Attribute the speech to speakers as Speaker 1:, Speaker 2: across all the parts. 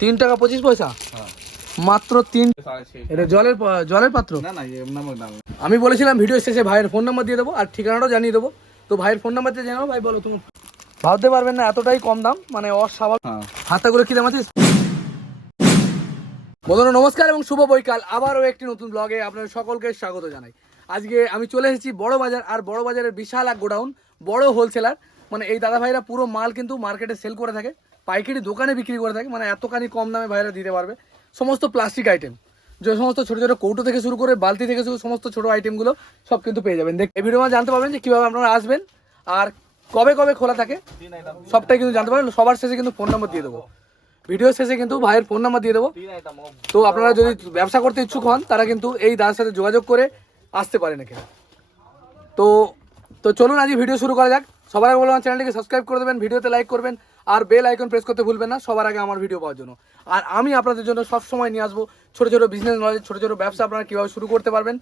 Speaker 1: তিন টাকা পঁচিশ পয়সা? মাত্র তিন এটা জলের জলের পাত্র? আমি বলেছিলাম ভিডিও শেষে ভাইয়ের ফোন নাম্বার দিয়ে দেবো আর ঠিকানাটাও জানিয়ে দেবো। তো ভাইয়ের ফোন নাম্বার দিয়ে জানাব ভাই বলো তুমি। ভাবতে পারবেন না এতটাই কম দাম মানে অস্বাভাবিক।
Speaker 2: হাতা
Speaker 1: করে কি দাম আছে? বন্ধুরা নমস্কার এবং শুভ বৈকাল। আবারও একটি নতুন ব্লগে আপনাদের সকলকে স্বাগত জানাই। আজকে আমি চলে এসেছি বড় বাজার আর বড় বাজারের বিশাল এক গোডাউন বড় হোলসেলার মানে এই দাদা ভাইরা পুরো মাল কিন্তু মার্কেটে সেল করে থাকে। পাইকারি দোকানে বিক্রি করে থাকে মানে এতখানি কম দামে ভাইরা দিতে পারবে। সমস্ত প্লাস্টিক আইটেম যে সমস্ত ছোটো ছোটো কৌটো থেকে শুরু করে বালতি থেকে শুরু, সমস্ত ছোটো আইটেমগুলো সব কিন্তু পেয়ে যাবেন। দেখ, এই ভিডিও জানতে পারবেন যে কীভাবে আপনারা আসবেন আর কবে কবে খোলা থাকে, সবটাই কিন্তু জানতে পারবেন। সবার শেষে কিন্তু ফোন নম্বর দিয়ে দেবো। ভিডিও শেষে কিন্তু ভাইয়ের ফোন নাম্বার দিয়ে দেবো। তো আপনারা যদি ব্যবসা করতে ইচ্ছুক হন, তারা কিন্তু এই দাদার সাথে যোগাযোগ করে আসতে পারেন এখানে। তো তো চলুন আজকে ভিডিও শুরু করা যাক। সবাই আগে বললাম চ্যানেলটিকে সাবস্ক্রাইব করে দেবেন ভিডিওতে লাইক করবেন। আর বেল আইকন প্রেস করতে ভুলবেন না সবার আগে আমার ভিডিও পাওয়ার জন্য। আর আমি আপনাদের জন্য সব সময় নিয়ে আসব ছোটো ছোটো বিজনেস নলেজ ছোটো ছোটো ব্যবসা আপনারা কীভাবে শুরু করতে পারবেন।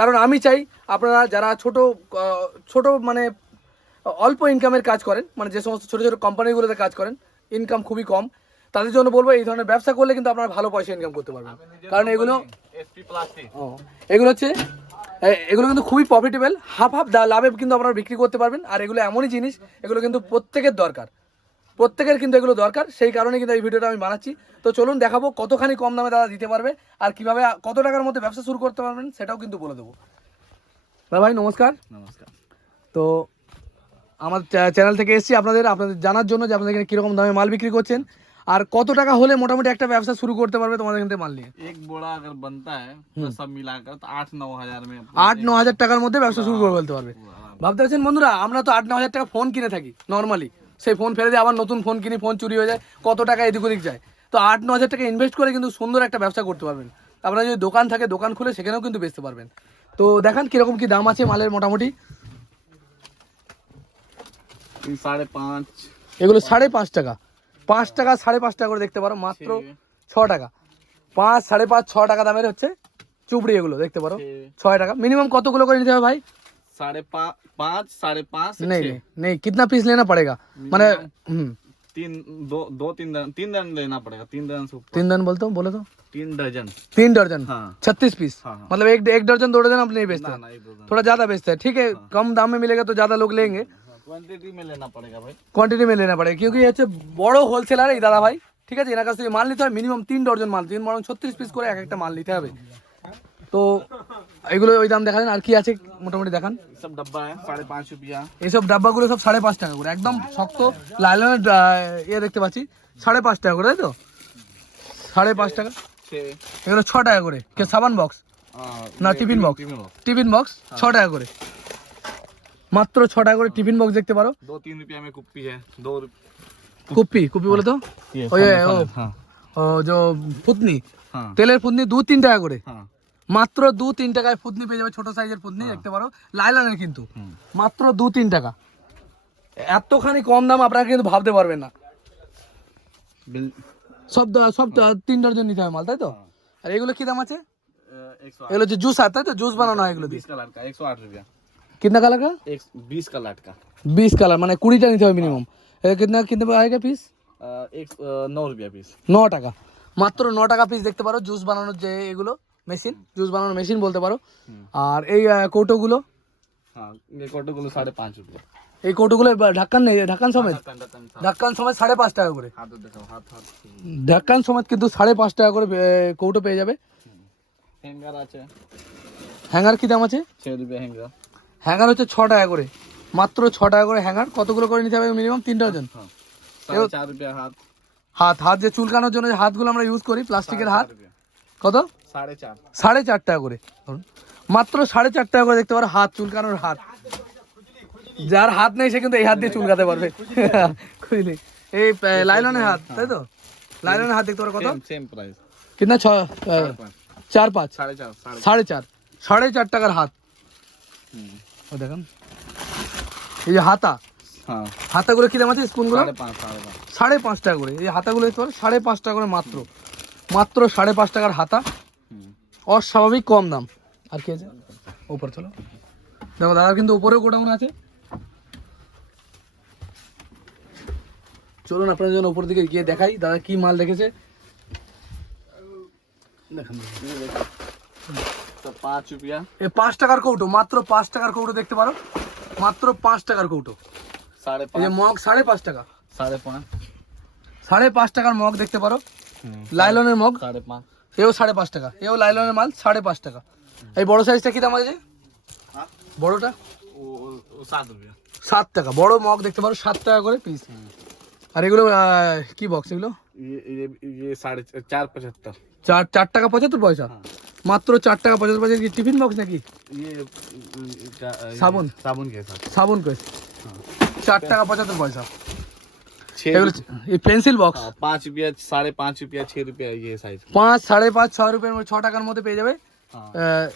Speaker 1: কারণ আমি চাই আপনারা যারা ছোট ছোট মানে অল্প ইনকামের কাজ করেন মানে যে সমস্ত ছোটো ছোটো কোম্পানিগুলোতে কাজ করেন ইনকাম খুবই কম তাদের জন্য বলব এই ধরনের ব্যবসা করলে কিন্তু আপনারা ভালো পয়সা ইনকাম করতে পারবেন। কারণ এগুলো এগুলো হচ্ছে এগুলো কিন্তু খুবই প্রফিটেবল হাফ হাফ লাভে কিন্তু আপনারা বিক্রি করতে পারবেন আর এগুলো এমনই জিনিস এগুলো কিন্তু প্রত্যেকের দরকার। প্রত্যেকের কিন্তু এগুলো দরকার সেই কারণে কিন্তু এই ভিডিওটা আমি বানাচ্ছি তো চলুন দেখাবো কতখানি কম দামে দাদা দিতে পারবে আর কিভাবে কত টাকার মধ্যে ব্যবসা শুরু করতে পারবেন সেটাও কিন্তু বলে দেবো দাদা ভাই নমস্কার
Speaker 2: नमस्कार
Speaker 1: তো আমার চ্যা- চ্যানেল থেকে এসেছি আপনাদের আপনাদের জানার জন্য যে আপনাদের এখানে কীরকম দামে মাল বিক্রি করছেন আর কত টাকা হলে মোটামুটি একটা ব্যবসা শুরু করতে পারবে তোমাদের এখান থেকে মাল নিয়ে
Speaker 2: एक बोरा अगर बनता है तो सब मिलाकर तो आठ नौ हजार में
Speaker 1: আট ন হাজার টাকার মধ্যে ব্যবসা শুরু করে ফেলতে পারবে ভাবতে পারছেন বন্ধুরা আমরা তো আট ন হাজার টাকা ফোন কিনে থাকি নর্মালি সেই ফোন ফেলে দিয়ে আবার নতুন ফোন কিনি ফোন চুরি হয়ে যায় কত টাকা এদিক ওদিক যায়। তো আট ন হাজার টাকা ইনভেস্ট করে কিন্তু সুন্দর একটা ব্যবসা করতে পারবেন। আপনার যদি দোকান থাকে দোকান খুলে সেখানেও কিন্তু বেচতে পারবেন। তো দেখান কীরকম কি দাম আছে মালের মোটামুটি?
Speaker 2: সাড়ে পাঁচ।
Speaker 1: এগুলো সাড়ে পাঁচ টাকা। পাঁচ টাকা সাড়ে পাঁচ টাকা করে দেখতে পারো মাত্র ছ। টাকা। পাঁচ সাড়ে পাঁচ ছ টাকা দামের হচ্ছে চুপড়ি এগুলো দেখতে পারো। ছয় টাকা। মিনিমাম কতগুলো করে নিতে হবে ভাই?
Speaker 2: साढ़े पाँच पाँच साढ़े पाँच से
Speaker 1: नहीं
Speaker 2: छः।
Speaker 1: नहीं नहीं कितना पीस लेना पड़ेगा मैंने हम्म,
Speaker 2: तीन दो दो तीन दर्जन तीन दर्जन लेना पड़ेगा तीन दर्जन से ऊपर
Speaker 1: तीन दर्जन बोलते हो बोले तो
Speaker 2: तीन दर्जन
Speaker 1: तीन दर्जन
Speaker 2: हाँ
Speaker 1: छत्तीस पीस
Speaker 2: हाँ, हाँ।
Speaker 1: मतलब एक एक दर्जन दो दर्जन आप नहीं बेचते
Speaker 2: ना
Speaker 1: हैं।
Speaker 2: ना एक दर्जन
Speaker 1: थोड़ा ज्यादा बेचते हैं ठीक है कम दाम में मिलेगा तो ज्यादा लोग लेंगे
Speaker 2: क्वांटिटी में लेना पड़ेगा भाई
Speaker 1: কোয়ান্টিটি में लेना पड़ेगा क्योंकि ये হচ্ছে বড় হোলসেলার এই দাদা ভাই ঠিক আছে এনার কাছ থেকে মাল নিতে হয় মিনিমাম তিন ডজন মাল তিন বরং ছত্রিশ পিস করে এক একটা মাল নিতে হবে তো এগুলো ওই দাম দেখালেন আর কি আছে মোটামুটি দেখান
Speaker 2: सब डब्बा है साढ़े पाँच रुपया
Speaker 1: এইসব ডাব্বাগুলো সব সাড়ে পাঁচ টাকা করে একদম শক্ত লাইলনের ইয়ে দেখতে পাচ্ছি সাড়ে পাঁচ টাকা করে তাই তো সাড়ে পাঁচ টাকা
Speaker 2: छः
Speaker 1: এগুলো ছ টাকা করে কে সাবান বক্স
Speaker 2: हाँ,
Speaker 1: না
Speaker 2: ये
Speaker 1: tiffin box
Speaker 2: tiffin box
Speaker 1: tiffin box ছ টাকা করে মাত্র ছ টাকা করে টিফিন বক্স দেখতে পারো
Speaker 2: दो तीन रुपया में कुप्पी है दो रुप-
Speaker 1: কুপ্পি কুপ্পি বলে তো
Speaker 2: ये
Speaker 1: ওই
Speaker 2: फल-
Speaker 1: ও
Speaker 2: फल, हाँ
Speaker 1: ও যে ফুতনি
Speaker 2: हाँ
Speaker 1: তেলের ফুতনি দু তিন টাকা করে
Speaker 2: हाँ
Speaker 1: মাত্র দু তিন টাকায় ফুদনি পেয়ে যাবে ছোট সাইজের ফুদনি দেখতে পারো। লাইলনের কিন্তু। মাত্র দু তিন টাকা। এতখানি কম দাম আপনারা কিন্তু ভাবতে পারবেন না। সব সব তিন ডজন নিতে হবে মাল তাই তো? আর এগুলো কি দাম আছে? এগুলো যে জুস আর তাই তো? জুস বানানো হয় এগুলো
Speaker 2: বিশ কালার কা একশো আট রুপিয়া।
Speaker 1: कितना कलर का
Speaker 2: बीस कलर का
Speaker 1: बीस कलर मैंने कुड़ी टाइम था मिनिमम कितना कितने आएगा
Speaker 2: पीस एक नौ रुपया पीस
Speaker 1: नौ टाका মাত্র ন টাকা পিস দেখতে পারো জুস বানানোর যে এগুলো। মেশিন জুস বানানোর মেশিন বলতে পারো। আর এই কৌটোগুলো?
Speaker 2: হ্যাঁ, এই কৌটোগুলো সাড়ে পাঁচ রুপিয়া
Speaker 1: এই কৌটোগুলো ঢাক্কান নেই ঢাক্কান সমেত?
Speaker 2: হ্যাঁ,
Speaker 1: ঢাক্কান সমেত। সাড়ে পাঁচ টাকা করে। ঢাক্কান সমেত কিন্তু সাড়ে পাঁচ টাকা করে কৌটো পেয়ে যাবে।
Speaker 2: হ্যাঙ্গার আছে।
Speaker 1: হ্যাঙ্গার কি দাম আছে?
Speaker 2: হ্যাঙ্গার।
Speaker 1: হ্যাঙ্গার হচ্ছে ছ টাকা করে। মাত্র ছ টাকা করে হ্যাঙ্গার। কতগুলো করে নিতে হবে মিনিমাম? তিন ডজন
Speaker 2: হ্যাঁ,
Speaker 1: হাত। হাত যে চুলকানোর জন্য হাতগুলো আমরা ইউজ করি প্লাস্টিকের হাত কত? সাড়ে চার। টাকা করে। মাত্র সাড়ে চার টাকা করে দেখতে পারো হাত চুলকানোর হাত। যার হাত নেই সে কিন্তু এই হাত দিয়ে চুলকাতে পারবে। খুঁজলি এই লাইলনের হাত তাই তো? লাইলনের হাত দেখতে পারো কত?
Speaker 2: সেম প্রাইস
Speaker 1: কিনা ছ চার পাঁচ। সাড়ে চার সাড়ে চার। টাকার হাত। ও দেখেন। এই যে হাতা।
Speaker 2: হ্যাঁ।
Speaker 1: হাতাগুলো কি দাম আছে স্পুনগুলো? সাড়ে পাঁচ টাকা করে। এই হাতাগুলো দেখতে পারো সাড়ে পাঁচ টাকা করে মাত্র। মাত্র সাড়ে পাঁচ টাকার হাতা। অস্বাভাবিক কম দাম। আর কি আছে? উপরে চলো। দেখো দাদার কিন্তু উপরেও গোডাউন আছে। চলুন আপনার জন্য উপর দিকে গিয়ে দেখাই দাদা কি মাল রেখেছে। এ পাঁচ টাকার কৌটো মাত্র পাঁচ টাকার কৌটো দেখতে পারো। মাত্র পাঁচ টাকার কৌটো।
Speaker 2: সাড়ে
Speaker 1: মগ সাড়ে পাঁচ টাকা।
Speaker 2: সাড়ে
Speaker 1: সাড়ে পাঁচ টাকার মগ দেখতে পারো। লাইলনের মগ? এও সাড়ে পাঁচ টাকা। এও লাইলনের মাল সাড়ে পাঁচ টাকা। এই বড় সাইজটা কি দাম আছে?
Speaker 2: হ্যাঁ?
Speaker 1: বড়টা? সাত টাকা। বড় মগ দেখতে পারো সাত টাকা করে পিস আর এগুলো কি বক্স এগুলো?
Speaker 2: ইয়ে, ইয়ে, ইয়ে সাড়ে চার পঁচাত্তর।
Speaker 1: চার চার টাকা পঁচাত্তর পয়সা? হ্যাঁ। মাত্র চার টাকা পঁচাত্তর পয়সা কি টিফিন বক্স নাকি?
Speaker 2: সাবুন। সাবুন
Speaker 1: সাবুন হ্যাঁ। চার টাকা পঁচাত্তর পয়সা।
Speaker 2: छः
Speaker 1: এগুলো এই পেন্সিল বক্স
Speaker 2: हाँ, पाँच रुपया साढ़े पाँच रुपया छः रुपया ये साइज
Speaker 1: পাঁচ সাড়ে পাঁচ ছয় রুপিয়ার মধ্যে ছ টাকার মধ্যে পেয়ে যাবে
Speaker 2: हाँ
Speaker 1: আহ,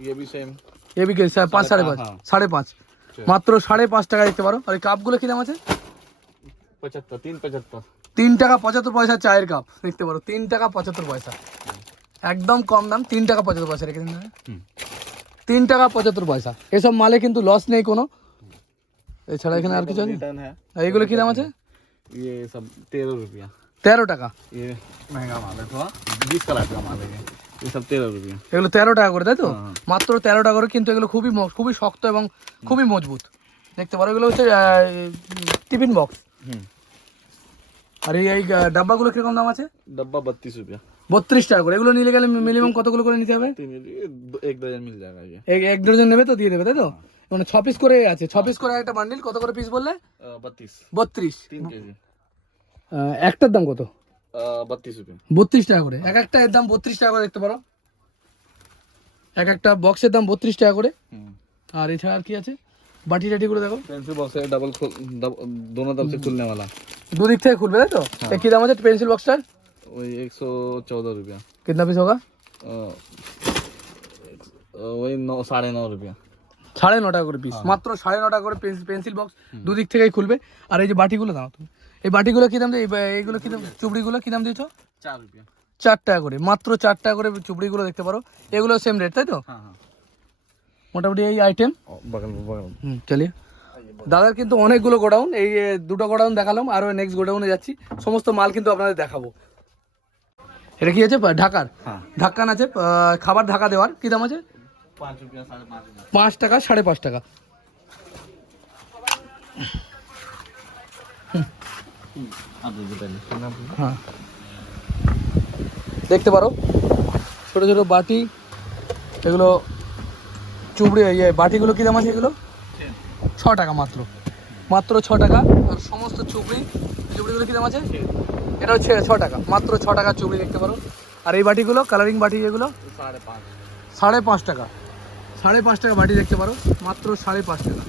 Speaker 2: ये भी सेम
Speaker 1: এবিকে পাঁচ সাড়ে পাঁচ
Speaker 2: হ্যাঁ।
Speaker 1: সাড়ে পাঁচ মাত্র সাড়ে পাঁচ টাকা দেখতে পারো আর এই কাপগুলো কি দাম আছে
Speaker 2: पचहत्तर तीन पचहत्तर
Speaker 1: তিন টাকা পঁচাত্তর পয়সা চায়ের কাপ দেখতে পারো তিন টাকা পঁচাত্তর পয়সা একদম কম দাম তিন টাকা পঁচাত্তর পয়সা রেখে দিন দাদা।
Speaker 2: হুম।
Speaker 1: তিন টাকা পঁচাত্তর পয়সা এসব মালে কিন্তু লস নেই কোনো এছাড়া এখানে আর কিছু আছে
Speaker 2: रिटर्न है
Speaker 1: আর এইগুলো কি দাম আছে
Speaker 2: ये सब तेरह रुपया
Speaker 1: তেরো টাকা
Speaker 2: ये महंगा माल है थोड़ा बीस कलर का माल है ये ये सब तेरह रुपया
Speaker 1: এগুলো তেরো টাকা করে তাই তো
Speaker 2: হ্যাঁ।
Speaker 1: মাত্র তেরো টাকা করে কিন্তু এগুলো খুবই ম- খুবই শক্ত এবং খুবই মজবুত দেখতে পারো এগুলো হচ্ছে আহ, টিফিন বক্স
Speaker 2: हम्म
Speaker 1: আর এই এই আহ, ডাব্বাগুলো কিরকম দাম আছে
Speaker 2: डब्बा बत्तीस रुपया
Speaker 1: বত্রিশ টাকা করে এগুলো নিলে গেলে মিনিমাম কতগুলো করে নিতে হবে
Speaker 2: तीन ये दो- एक दर्जन मिल जाएगा ये
Speaker 1: এক এক ডজন নেবে তো দিয়ে দেবে তাই তো মানে ছ পিস করে আছে ছ পিস করে একটা বান্ডিল কত করে পিস বললে
Speaker 2: बत्तीस
Speaker 1: বত্রিশ
Speaker 2: तीन के जी
Speaker 1: একটার দাম কত
Speaker 2: बत्तीस रुपया
Speaker 1: বত্রিশ টাকা করে এক একটা এর দাম বত্রিশ টাকা করে দেখতে পারো এক একটা বক্সের দাম বত্রিশ টাকা করে আর এছাড়া আর কি আছে বাটি টাটি করে দেখো
Speaker 2: पेंसिल बॉक्स है डबल खोल डब, दोनों तरफ से खुलने वाला
Speaker 1: দুদিক থেকে খুলবে তাই তো এ কি দাম আছে পেন্সিল বক্সটার
Speaker 2: वही एक सौ चौदह रुपया
Speaker 1: कितना पीस होगा
Speaker 2: अ, अ, वही नौ साढ़े नौ रुपया
Speaker 1: সাড়ে টাকা করে পিস মাত্র সাড়ে টাকা করে পেন্সিল বক্স দুদিক থেকেই খুলবে। আর এই যে বাটিগুলো দাও তুমি এই বাটিগুলো কী দাম দিয়ে এইগুলো কী দাম চুবড়িগুলো কী দাম দিয়েছ?
Speaker 2: চার রুপিয়া।
Speaker 1: চার টাকা করে মাত্র চার টাকা করে চুবড়িগুলো দেখতে পারো। এগুলো সেম রেট তাই তো?
Speaker 2: হ্যাঁ, হ্যাঁ।
Speaker 1: মোটামুটি এই আইটেম চালিয়ে দাদার কিন্তু অনেকগুলো গোডাউন এই দুটো গোডাউন দেখালাম আরও নেক্সট গোডাউনে যাচ্ছি। সমস্ত মাল কিন্তু আপনাদের দেখাবো। এটা কি আছে? ঢাকার। ঢাকান আছে খাবার ঢাকা দেওয়ার। কী দাম আছে? পাঁচ টাকা সাড়ে পাঁচ টাকা। হ্যাঁ। দেখতে পারো ছোটো ছোটো বাটি এগুলো চুবড়ি ইয়ে বাটিগুলো কী দাম আছে এগুলো? ছ টাকা মাত্র। মাত্র ছ টাকা আর সমস্ত চুবড়ি চুবড়িগুলো কী দাম আছে? এটা হচ্ছে ছ টাকা মাত্র ছ টাকা চুবড়ি দেখতে পারো। আর এই বাটিগুলো কালারিং বাটি এগুলো?
Speaker 2: সাড়ে পাঁচ।
Speaker 1: সাড়ে পাঁচ টাকা। সাড়ে পাঁচ টাকা বাটি দেখতে পারো মাত্র সাড়ে পাঁচ টাকা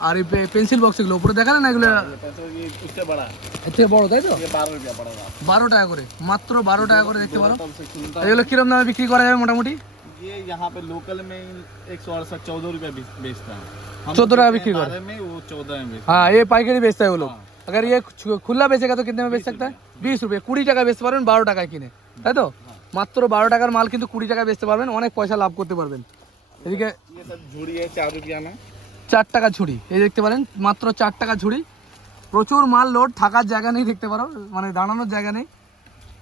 Speaker 1: আর এই পেন্সিল বক্স এগুলো উপরে দেখালে না এগুলো
Speaker 2: पैसे ये उससे बड़ा है
Speaker 1: এর থেকে বড় তাই তো
Speaker 2: ये बारह रुपया पड़ेगा
Speaker 1: বারো টাকা করে মাত্র বারো টাকা করে দেখতে পারো
Speaker 2: तब से खुलता
Speaker 1: আর এগুলো কিরম দামে বিক্রি করা যাবে মোটামুটি
Speaker 2: ये यहाँ पे लोकल में एक सौ अड़सठ चौदह रुपया बेच- बेचता है हम
Speaker 1: 14 रुपया
Speaker 2: बेचते
Speaker 1: बिक्री
Speaker 2: हैं
Speaker 1: कर।
Speaker 2: बारह में वो चौदह में बेचता
Speaker 1: हाँ ये पाइकारी बेचता है वो लोग
Speaker 2: हाँ।
Speaker 1: अगर ये छु- खुला बेचेगा तो कितने में बेच सकता है বিশ রুপিয়া কুড়ি টাকা বেচতে পারবেন বারো টাকায় কিনে তাই তো মাত্র বারো টাকার মাল কিন্তু কুড়ি টাকায় বেচতে পারবেন অনেক পয়সা লাভ করতে পারবেন এদিকে
Speaker 2: है ये सब झूड़ी है चार रुपया में
Speaker 1: চার টাকা ঝুড়ি এই দেখতে পারেন মাত্র চার টাকা ঝুড়ি প্রচুর মাল লোড থাকার জায়গা নেই দেখতে পারো মানে দাঁড়ানোর জায়গা নেই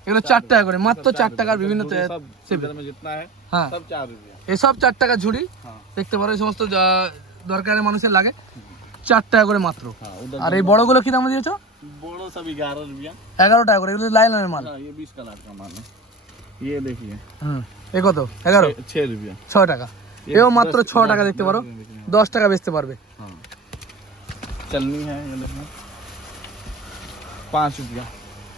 Speaker 1: এগুলো চার টাকা করে মাত্র চার টাকার বিভিন্ন
Speaker 2: झूड़ी
Speaker 1: তে-
Speaker 2: सब
Speaker 1: सेब।
Speaker 2: इधर में जितना है
Speaker 1: হ্যাঁ
Speaker 2: सब चार रुपया
Speaker 1: এসব চার টাকা ঝুড়ি
Speaker 2: हाँ
Speaker 1: দেখতে পারো এই সমস্ত যা- দরকারের মানুষের লাগে চার টাকা করে মাত্র
Speaker 2: हाँ उधर
Speaker 1: আর এই বড়গুলো কি দাম দিয়েছো
Speaker 2: बोलो सब ग्यारह रुपया
Speaker 1: এগারো টাকা করে এগুলো লাইনের মাল
Speaker 2: हाँ ये बीस का लाख का माल है ये देखिए
Speaker 1: হুম এ কত এগারো
Speaker 2: छः- छः रुपया
Speaker 1: ছ টাকা এও মাত্র ছ টাকা দেখতে পারো। দশ টাকা বেচতে পারবে।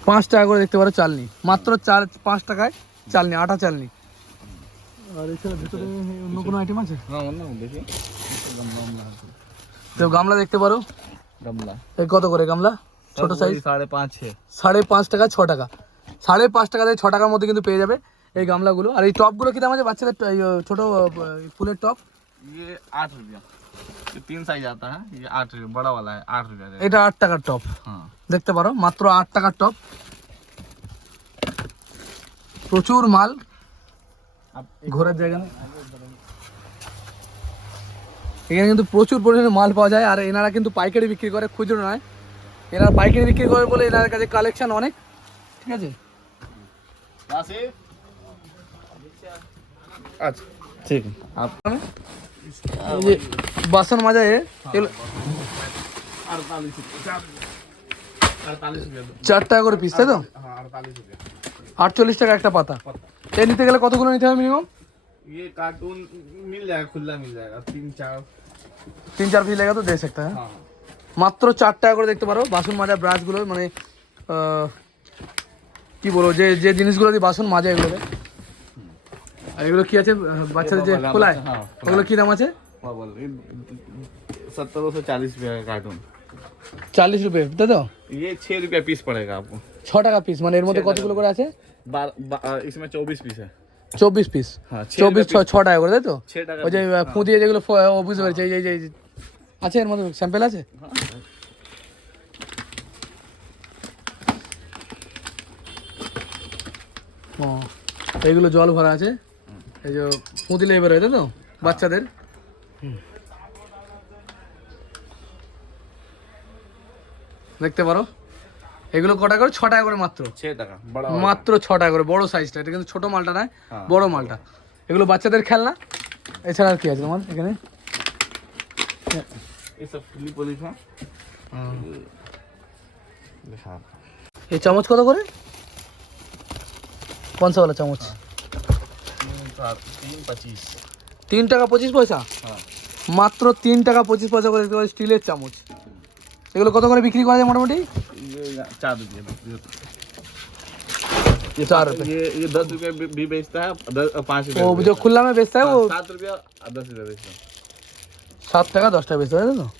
Speaker 1: পাঁচ টাকা করে দেখতে পারো চালনি। মাত্র চার পাঁচ টাকায় চালনি আটা চালনি।
Speaker 2: আচ্ছা।
Speaker 1: তো গামলা দেখতে পারো। এই কত করে গামলা? ছোট সাইজ
Speaker 2: সাড়ে পাঁচ
Speaker 1: সাড়ে পাঁচ টাকা ছ টাকা। সাড়ে পাঁচ টাকা থেকে ছ টাকার মধ্যে কিন্তু পেয়ে যাবে। এই গামলাগুলো আর এই টপগুলো কি দাম আছে বাচ্চাদের ট- এই, আহ, ছোট আহ, ফুলের টপ
Speaker 2: ये आठ रुपया ये तीन साइज आता है ये आठ रुपया बड़ा वाला है आठ रुपया देगा।
Speaker 1: এটা আট টাকার টপ
Speaker 2: हाँ
Speaker 1: দেখতে পারো মাত্র আট টাকার টপ প্রচুর মাল
Speaker 2: अब
Speaker 1: ঘোরার জায়গা নেই এখানে কিন্তু প্রচুর পরিমাণে মাল পাওয়া যায় আর এনারা কিন্তু পাইকারি বিক্রি করে খুচরো নয় এনারা পাইকারি বিক্রি করে বলে এনার কাছে কালেকশন অনেক ঠিক আছে
Speaker 2: आसिफ अच्छा ठीक है आप
Speaker 1: এই যে বাসন মাজা এ এগুলো
Speaker 2: अड़तालीस अड़तालीस रुपया दो
Speaker 1: চার টাকা করে পিস তাই তো
Speaker 2: हाँ अड़तालीस रुपया
Speaker 1: আটচল্লিশ টাকা একটা পাতা এ নিতে গেলে কতগুলো নিতে হবে মিনিমাম
Speaker 2: ये कार्टून मिल जाएगा खुला मिल जाएगा तीन चार
Speaker 1: তিন চার পিস লেগে তো দেড় একটা হ্যাঁ
Speaker 2: हाँ
Speaker 1: মাত্র চার টাকা করে দেখতে পারো বাসন মাজা ব্রাশগুলো মানে আহ, কি বলবো যে যে জিনিসগুলো দিয়ে বাসন মাজা এগুলোতে আর এগুলো কি আছে আহ, বাচ্চাদের যে
Speaker 2: বাবা,
Speaker 1: খোলায়
Speaker 2: হ্যাঁ,
Speaker 1: ওগুলো কি দাম আছে
Speaker 2: हाँ बोल सत्तर से चालीस रुपया का कार्टून
Speaker 1: চাল্লিশ রুপে তাই তো
Speaker 2: ये छः रुपया पीस पड़ेगा आपको
Speaker 1: ছ টাকা পিস মানে এর মধ্যে কতগুলো করে আছে
Speaker 2: बार, बा- इसमें चौबीस पीस है
Speaker 1: চব্বিশ পিস
Speaker 2: হ্যাঁ, ছ
Speaker 1: চব্বিশ ছ
Speaker 2: টাকা
Speaker 1: ছ টাকা করে তাই তো
Speaker 2: छः टाका
Speaker 1: ওই যে আহ, ফুঁ দিয়ে যেগুলো ফ- ও বুঝতে পেরেছি এই যে- এই যে- এই যে- আছে এর মধ্যে স্যাম্পেল আছে ও এইগুলো জল ভরা আছে এই যে ফু দিলে এবার হয় তাই তো বাচ্চাদের? দেখতে পারো? এগুলো কটা করে? ছটা করে মাত্র। মাত্র ছ করে বড় সাইজটা এটা কিন্তু ছোট মালটা নয় বড় মালটা। এগুলো বাচ্চাদের খেলনা? এছাড়া আর কি আছে তোমার এখানে? এই চামচ কত করে? পঞ্চাওয়ালা চামচ। তিন টাকা পঁচিশ পয়সা
Speaker 2: हाँ
Speaker 1: মাত্র তিন টাকা পঁচিশ পয়সা করে দেখতে পাচ্ছি স্টিলের চামচ এগুলো কত করে বিক্রি করা যায় মোটামুটি
Speaker 2: ये चार रुपये ये
Speaker 1: चार
Speaker 2: पाँच-
Speaker 1: रुपये।
Speaker 2: ये ये दस रुपये भी भी बेचता है दस पाँच रुपये
Speaker 1: ও
Speaker 2: भी
Speaker 1: जो
Speaker 2: बेचता
Speaker 1: खुला में बेचता है
Speaker 2: है।
Speaker 1: वो
Speaker 2: हाँ, सात रुपया और दस रुपये बेचता है
Speaker 1: সাত টাকা দশ টাকা বেচতে হয় তাই তো
Speaker 2: हाँ, दस ही रुपये ज़्यादातर लोग बेचते हैं
Speaker 1: হ্যাঁ।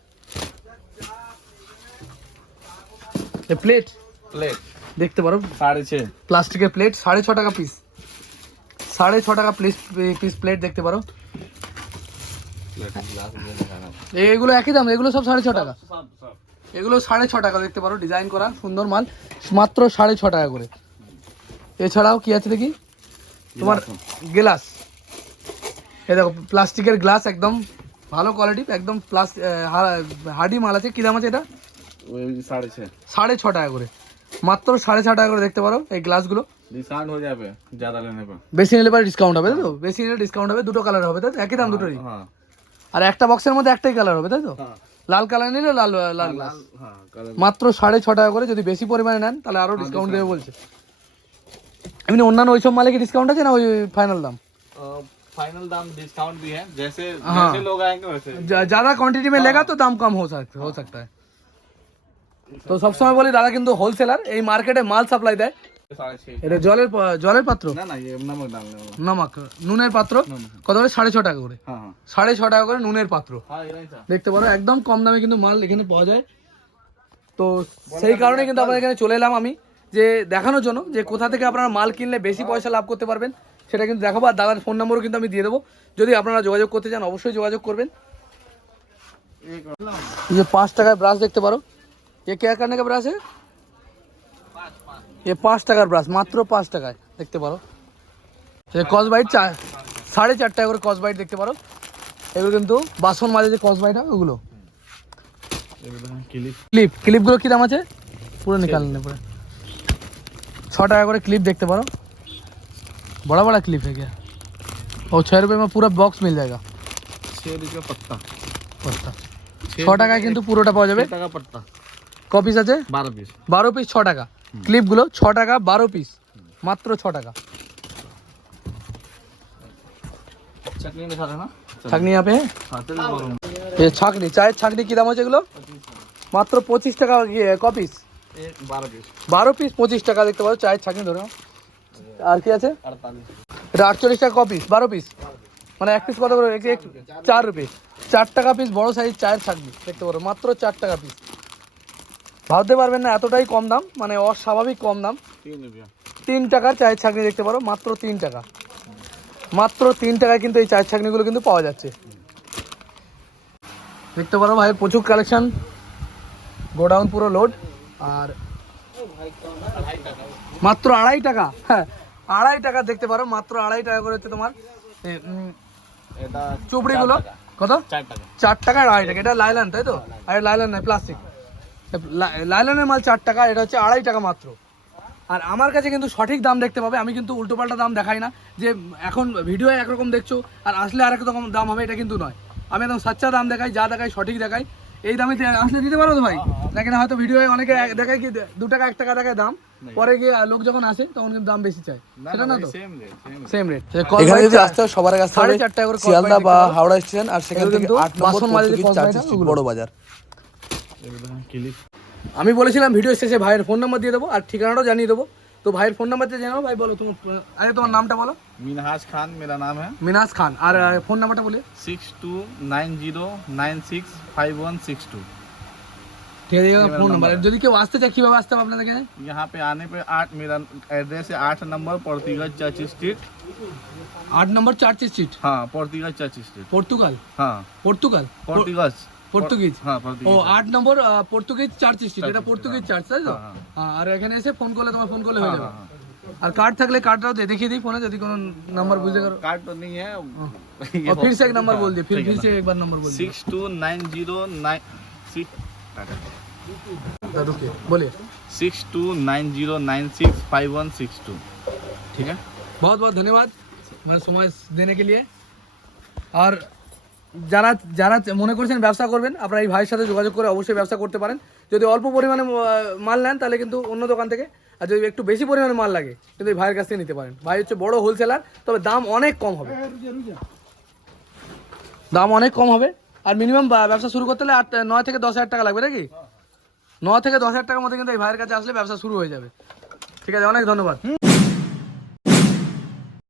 Speaker 1: প্লেট
Speaker 2: প্লেট
Speaker 1: দেখতে পারো।
Speaker 2: সাড়ে ছ
Speaker 1: প্লাস্টিকের প্লেট সাড়ে ছ টাকা পিস সাড়ে ছ টাকা পিস পিস প্লেট দেখতে পারো। এগুলো একই দাম এগুলো সব সাড়ে ছ টাকা। এগুলো সাড়ে ছ টাকা দেখতে পারো ডিজাইন করা সুন্দর মাল। মাত্র সাড়ে ছ টাকা করে। এছাড়াও কি আছে দেখি? তোমার গ্লাস এ দেখো প্লাস্টিকের গ্লাস একদম ভালো কোয়ালিটি একদম প্লাস হাডি মাল আছে। কী দাম আছে এটা? সাড়ে ছ টাকা করে মাত্র সাড়ে ছ টাকা করে দেখতে পারো এই গ্লাসগুলো
Speaker 2: डिस्काउंट हो जाए पे ज़्यादा लेने पर
Speaker 1: বেশি নিলে পরে ডিসকাউন্ট হবে তাই তো বেশি নিলে ডিসকাউন্ট হবে দুটো কালার হবে তাই তো একই দাম দুটোরই
Speaker 2: हाँ
Speaker 1: আর একটা বক্সের মধ্যে একটাই কালার হবে তাই তো
Speaker 2: हाँ
Speaker 1: লাল কালার নিলে লাল লাল গ্লাস
Speaker 2: हाँ कलर
Speaker 1: মাত্র সাড়ে ছ টাকা করে যদি বেশি পরিমাণে নেন তাহলে আরও ডিসকাউন্ট দেবে বলছে এমনি অন্যান্য ওইসব মালে কি ডিসকাউন্ট আছে না ওই ফাইনাল দাম
Speaker 2: फाइनल दाम डिस्काउंट भी है जैसे
Speaker 1: हाँ।
Speaker 2: जैसे लोग आएंगे वैसे
Speaker 1: ज- ज़्यादा क्वांटिटी में लेगा तो दाम कम हो सकता हो सकता है তো সবসময় বলি দাদা কিন্তু হোলসেলার এই মার্কেটে মাল সাপ্লাই দেয়। এটা জলের জলের পাত্র? নমাক নুনের পাত্র? কত করে? সাড়ে ছ টাকা করে। সাড়ে ছ টাকা করে নুনের পাত্র। দেখতে পারো একদম কম দামে কিন্তু মাল এখানে পাওয়া যায়। তো সেই কারণে কিন্তু আমরা এখানে চলে এলাম আমি যে দেখানোর জন্য যে কোথা থেকে আপনারা মাল কিনলে বেশি পয়সা লাভ করতে পারবেন সেটা কিন্তু দেখাবো। আর দাদার ফোন নম্বরও কিন্তু আমি দিয়ে দেবো। যদি আপনারা যোগাযোগ করতে চান অবশ্যই যোগাযোগ করবেন। যে পাঁচ টাকায় ব্রাশ দেখতে পারো। ये क्या करने का ब्रश है ये पाँच টাকার ব্রাশ মাত্র পাঁচ টাকায় দেখতে পারো এই কস বাইট চার সাড়ে চার টাকা করে কস বাইট দেখতে পারো এগুলো কিন্তু বাসন মাঝে যে কস বাইট হয় ওগুলো
Speaker 2: क्लिप
Speaker 1: ক্লিপ ক্লিপগুলো কী দাম আছে পুরো নিকাল নিলে পরে ছ টাকা করে ক্লিপ দেখতে পারো बड़ा बड़ा क्लिप है क्या और छः रुपये में पूरा बॉक्स मिल जाएगा
Speaker 2: छः रुपया पत्ता
Speaker 1: বস্তা ছ টাকায় কিন্তু পুরোটা পাওয়া যাবে
Speaker 2: छः टका पत्ता
Speaker 1: কপিস আছে?
Speaker 2: বারো পিস
Speaker 1: বারো পিস ছ টাকা। ক্লিপগুলো ছ টাকা বারো পিস মাত্র ছ টাকা। ছাকনি চায়ের ছাকনি কি দাম হচ্ছে এগুলো? মাত্র পঁচিশ টাকা ক পিস বারো পিস পঁচিশ টাকা দেখতে পাচ্ছ চায়ের ছাকনি ধরো। আর কি আছে? এটা আটচল্লিশ টাকা কপিস বারো পিস মানে এক পিস কত করে? চার রুপি। চার টাকা পিস বড় সাইজ চায়ের ছাকনি দেখতে পারো। মাত্র চার টাকা পিস ভাবতে পারবেন না এতটাই কম দাম মানে অস্বাভাবিক কম দাম। তিন টাকার চায়ের ছাকনি দেখতে পারো মাত্র তিন টাকা। মাত্র তিন টাকায় কিন্তু এই চায়ের ছাকনিগুলো কিন্তু পাওয়া যাচ্ছে। দেখতে পারো ভাই প্রচুর কালেকশন গোডাউন পুরো লোড আর মাত্র আড়াই টাকা হ্যাঁ আড়াই টাকা দেখতে পারো মাত্র আড়াই টাকা করে হচ্ছে তোমার চুপড়িগুলো কত?
Speaker 2: চার টাকা।
Speaker 1: আড়াই টাকা এটা লাইলান তাই তো? আর লাইলান নাই প্লাস্টিক লাইলানের মাল চার টাকা এটা হচ্ছে আড়াই টাকা মাত্র। আর আমার কাছে কিন্তু সঠিক দাম দেখতে পাবে আমি কিন্তু উল্টোপাল্টা দাম দেখাই না যে এখন ভিডিও একরকম দেখছ আর আসলে আরেক রকম দাম হবে এটা কিন্তু নয়। আমি একদম সাচ্চা দাম দেখাই যা দেখাই সঠিক দেখাই। এই দামে আসলে দিতে পারো তো ভাই? নাকি না হয়তো ভিডিও অনেকে এক- দেখায় কি দু টাকা এক টাকা দেখায় দাম পরে গিয়ে লোক যখন আসে তখন কিন্তু দাম বেশি চায়। সেটা না তো?
Speaker 2: সেম রেট
Speaker 3: এখানে যদি আসতে হয় সবার হবে
Speaker 1: সাড়ে চার টাকা করে
Speaker 3: শিয়ালদা বা হাওড়া স্টেশন আর সেখান
Speaker 1: কিন্তু
Speaker 3: আট নম্বর। বড় বাজার।
Speaker 1: আমি বলেছিলাম ভিডিও শেষে ভাইয়ের ফোন নাম্বার দিয়ে দেবো আর ঠিকানাটাও জানিয়ে দেবো তো ভাইয়ের ফোন নাম্বারটা জানাও ভাই বলো তোমার আরে তোমার নামটা বলো
Speaker 2: मिनहाज खान मेरा नाम है
Speaker 1: মিনাজ খান আর ফোন নাম্বারটা বলি
Speaker 2: six two nine zero nine six five one six two
Speaker 1: ঠিক আছে
Speaker 2: मेरा
Speaker 1: ফোন
Speaker 2: number
Speaker 1: নাম্বার
Speaker 2: है।
Speaker 1: যদি কেউ আসতে চায় কীভাবে আসতে হবে আপনাদের এখানে
Speaker 2: यहाँ पे आने पे आठ मेरा एड्रेस है आठ नंबर पोर्तुगज चर्च स्ट्रीट
Speaker 1: আট নম্বর চার্চ স্ট্রিট
Speaker 2: हाँ पोर्तुगज चर्च स्ट्रीट
Speaker 1: পর্তুগাল
Speaker 2: हाँ
Speaker 1: পর্তুগাল
Speaker 2: पोर्तुगज
Speaker 1: পর্তুগিজ
Speaker 2: हाँ
Speaker 1: ও
Speaker 2: पोर्तुगीज
Speaker 1: আট নম্বর আহ, পর্তুগিজ চার্চ স্ট্রিট এটা
Speaker 2: Church
Speaker 1: পর্তুগিজ
Speaker 2: street,
Speaker 1: চার্চ তাই তো
Speaker 2: হ্যাঁ,
Speaker 1: হ্যাঁ, আর এখানে এসে ফোন করলে তোমার ফোন করলে হয়ে
Speaker 2: हाँ
Speaker 1: যাবে
Speaker 2: हाँ हाँ
Speaker 1: আর কার্ড থাকলে কার্ডটাও দে- দেখিয়ে দিই ফোনে যদি কোনো নাম্বার বুঝতে পারো
Speaker 2: कार्ड तो नहीं है
Speaker 1: और फिर से एक नंबर बोल दिए फिर
Speaker 2: ठीक है
Speaker 1: फिर
Speaker 2: ना।
Speaker 1: से एक बार नंबर बोल दिए
Speaker 2: six two nine zero nine
Speaker 1: रुकिए बोलिए
Speaker 2: six two nine zero nine six five one six two ठीक है
Speaker 1: बहुत बहुत धन्यवाद मेरा समय देने के लिए আর যারা যারা মনে করছেন ব্যবসা করবেন আপনারা এই ভাইয়ের সাথে যোগাযোগ করে অবশ্যই ব্যবসা করতে পারেন। যদি অল্প পরিমাণে মাল নেন তাহলে কিন্তু অন্য দোকান থেকে আর যদি একটু বেশি পরিমাণে মাল লাগে কিন্তু এই ভাইয়ের কাছ থেকে নিতে পারেন। ভাই হচ্ছে বড় হোলসেলার তবে দাম অনেক কম হবে। দাম অনেক কম হবে। আর মিনিমাম ব্যবসা শুরু করতে হলে আট নয় থেকে দশ হাজার টাকা লাগবে নাকি? ন থেকে দশ হাজার টাকার মধ্যে কিন্তু এই ভাইয়ের কাছে আসলে ব্যবসা শুরু হয়ে যাবে। ঠিক আছে অনেক ধন্যবাদ।